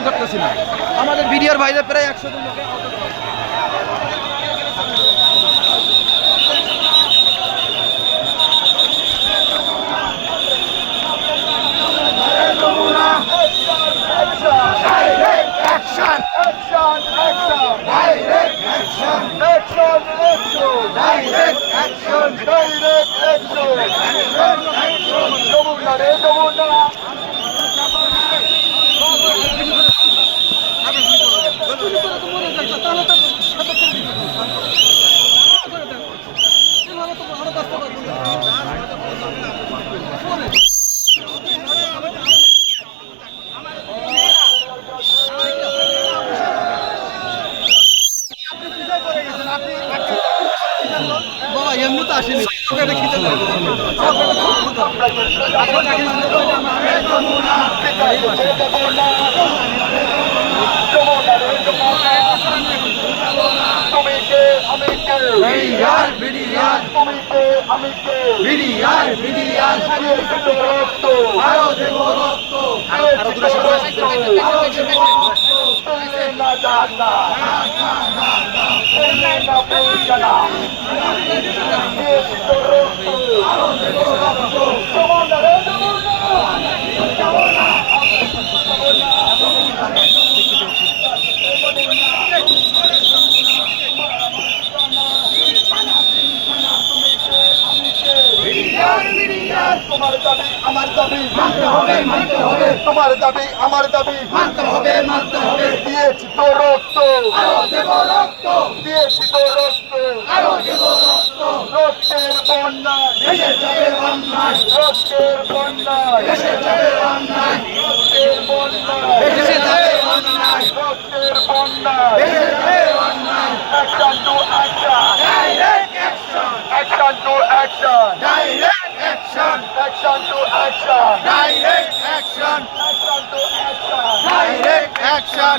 অনুমান করতেছি না। আমাদের ভিডিওর ভাইদের প্রায় 100 জন লোকে বাবা এমনি তো আসেনি তোমার দাবি আমার দাবি মানতে হবে তোমার দাবি আমার দাবি মানতে হবে দিয়েছি তো রক্ত দিয়েছি তো রক্ত রক্তের বন্যায় ভেসে যাবে অন্যায় রক্তের বন্যায় ভেসে যাবে অন্যায় রক্তের বন্যায় ভেসে যাবে অন্যায় রক্তের বন্যায় ভেসে যাবে অন্যায় action to action direct action action to action direct action action to action direct action action to action direct action